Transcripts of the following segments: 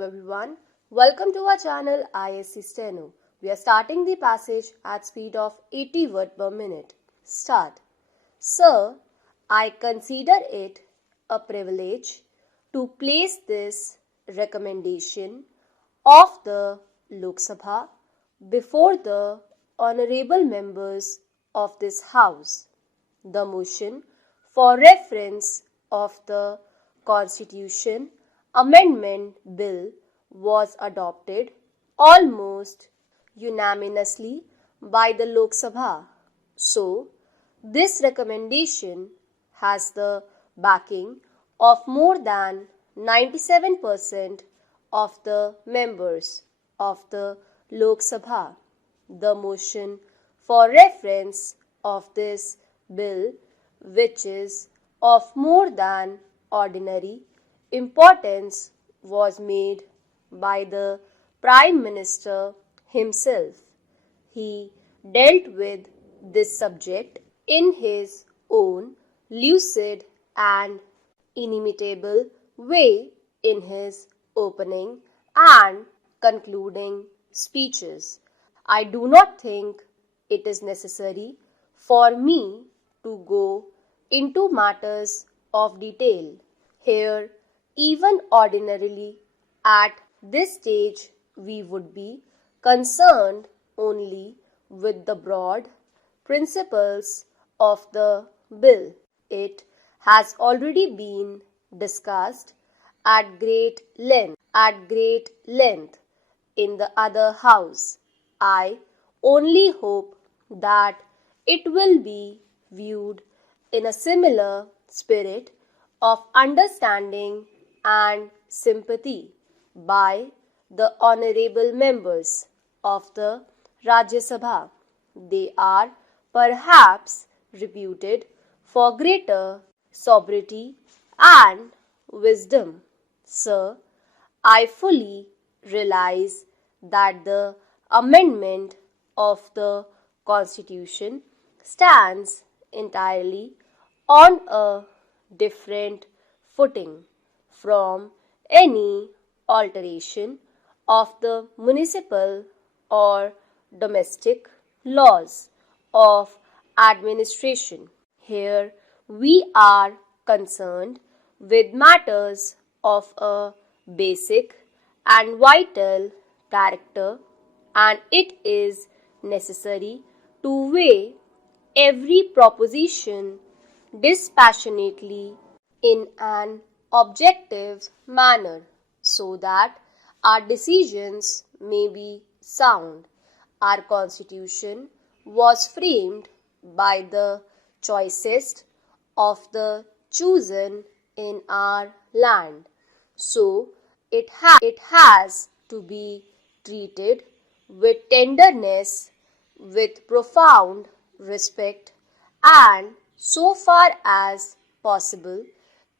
Hello everyone, welcome to our channel ISC Steno. We are starting the passage at speed of 80 words per minute. Start. Sir, I consider it a privilege to place this recommendation of the Lok Sabha before the honorable members of this House. The motion for reference of the Constitution Amendment Bill was adopted almost unanimously by the Lok Sabha. So, this recommendation has the backing of more than 97% of the members of the Lok Sabha. The motion for reference of this bill, which is of more than ordinary importance, was made by the Prime Minister himself. He dealt with this subject in his own lucid and inimitable way in his opening and concluding speeches. I do not think it is necessary for me to go into matters of detail here. Even ordinarily, at this stage, we would be concerned only with the broad principles of the bill. It has already been discussed at great length in the other house. I only hope that it will be viewed in a similar spirit of understanding and sympathy by the honorable members of the Rajya Sabha. They are perhaps reputed for greater sobriety and wisdom. Sir, I fully realize that the amendment of the Constitution stands entirely on a different footing from any alteration of the municipal or domestic laws of administration. Here we are concerned with matters of a basic and vital character, and it is necessary to weigh every proposition dispassionately in an objective manner so that our decisions may be sound. Our Constitution was framed by the choicest of the chosen in our land, so it has to be treated with tenderness, with profound respect, and so far as possible,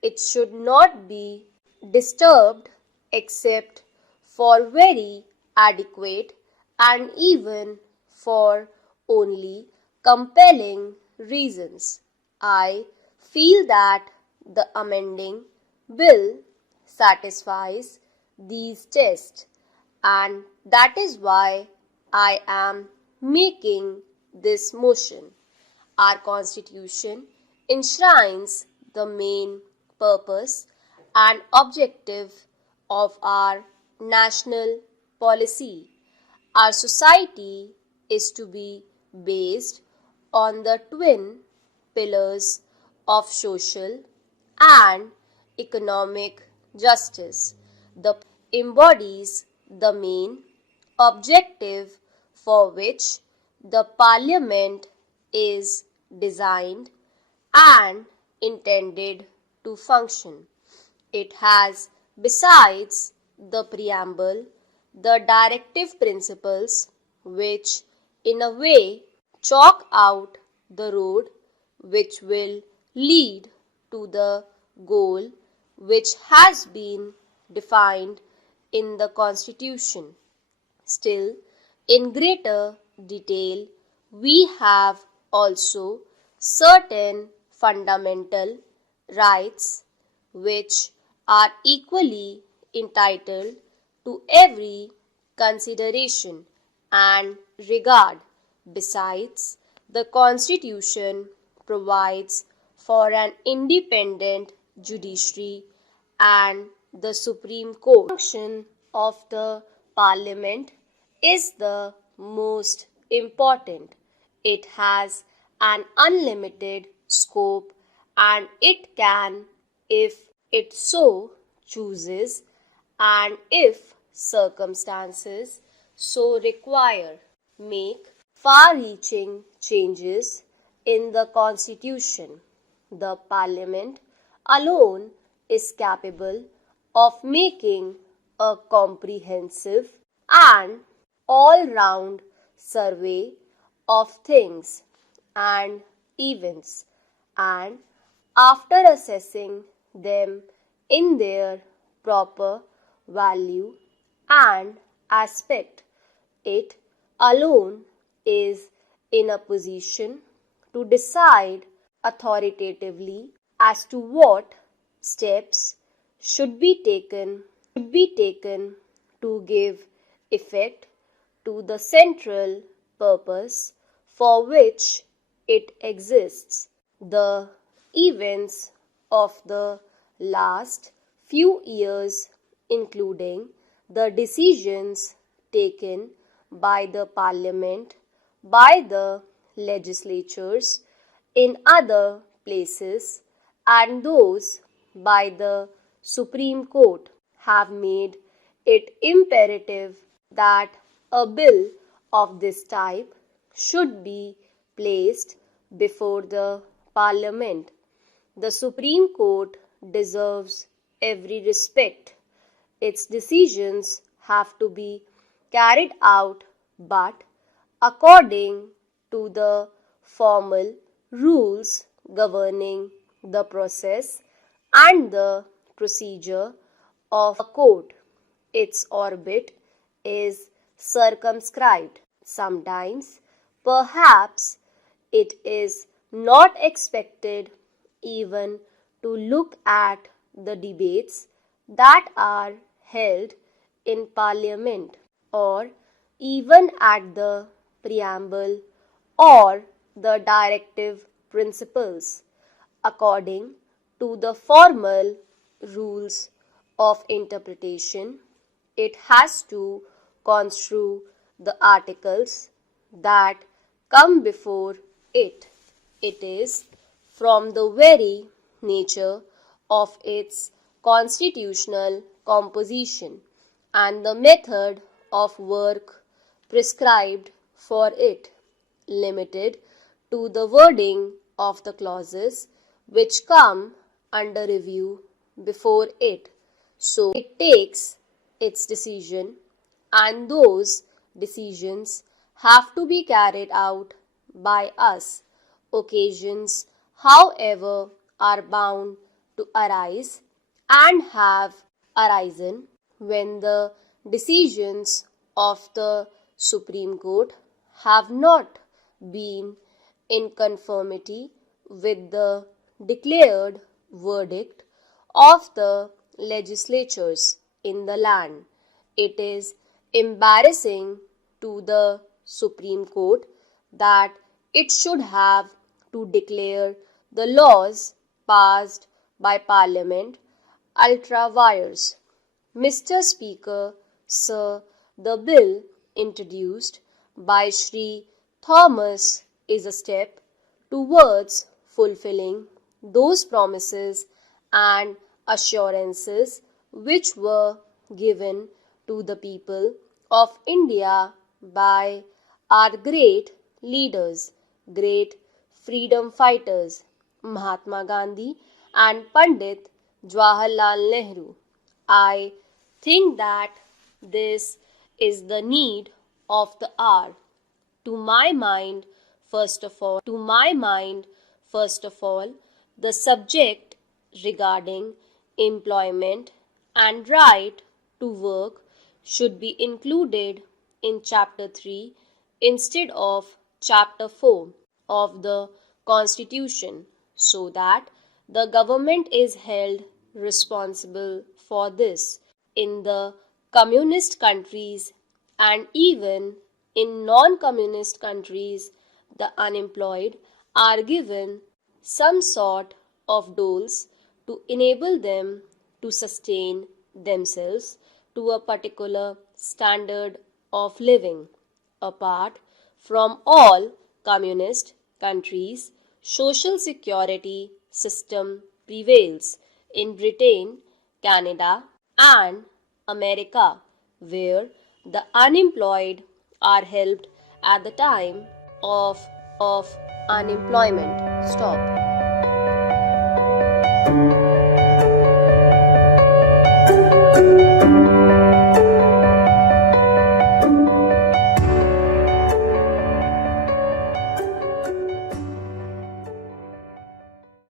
it should not be disturbed except for very adequate and even for only compelling reasons. I feel that the amending bill satisfies these tests, and that is why I am making this motion. Our Constitution enshrines the main purpose and objective of our national policy. Our society is to be based on the twin pillars of social and economic justice. The embodies the main objective for which the Parliament is designed and intended to function. It has, besides the preamble, the directive principles which, in a way, chalk out the road which will lead to the goal which has been defined in the Constitution. Still, in greater detail, we have also certain fundamental rights which are equally entitled to every consideration and regard. Besides, the Constitution provides for an independent judiciary and the Supreme Court. The function of the Parliament is the most important. It has an unlimited scope and it can, if it so chooses, and if circumstances so require, make far-reaching changes in the Constitution. The Parliament alone is capable of making a comprehensive and all-round survey of things and events, and after assessing them in their proper value and aspect, it alone is in a position to decide authoritatively as to what steps should be taken to give effect to the central purpose for which it exists. The events of the last few years, including the decisions taken by the Parliament, by the legislatures in other places, and those by the Supreme Court, have made it imperative that a bill of this type should be placed before the Parliament. The Supreme Court deserves every respect. Its decisions have to be carried out, but according to the formal rules governing the process and the procedure of a court. Its orbit is circumscribed. Sometimes, perhaps, it is not expected even to look at the debates that are held in Parliament, or even at the preamble or the directive principles. According to the formal rules of interpretation, it has to construe the articles that come before it. It is from the very nature of its constitutional composition and the method of work prescribed for it, limited to the wording of the clauses which come under review before it. So it takes its decision, and those decisions have to be carried out by us. Occasions, however, are bound to arise and have arisen when the decisions of the Supreme Court have not been in conformity with the declared verdict of the legislatures in the land. It is embarrassing to the Supreme Court that it should have to declare the laws passed by Parliament ultra vires. Mr. Speaker, Sir, the bill introduced by Sri Thomas is a step towards fulfilling those promises and assurances which were given to the people of India by our great leaders, great freedom fighters, Mahatma Gandhi and Pandit Jawaharlal Nehru. I think that this is the need of the hour. To my mind, first of all, the subject regarding employment and right to work should be included in Chapter 3 instead of Chapter 4 of the Constitution, so that the government is held responsible for this. In the communist countries, and even in non-communist countries, the unemployed are given some sort of doles to enable them to sustain themselves to a particular standard of living. Apart from all communist countries, social security system prevails in Britain, Canada, and America, where the unemployed are helped at the time of unemployment. Stop.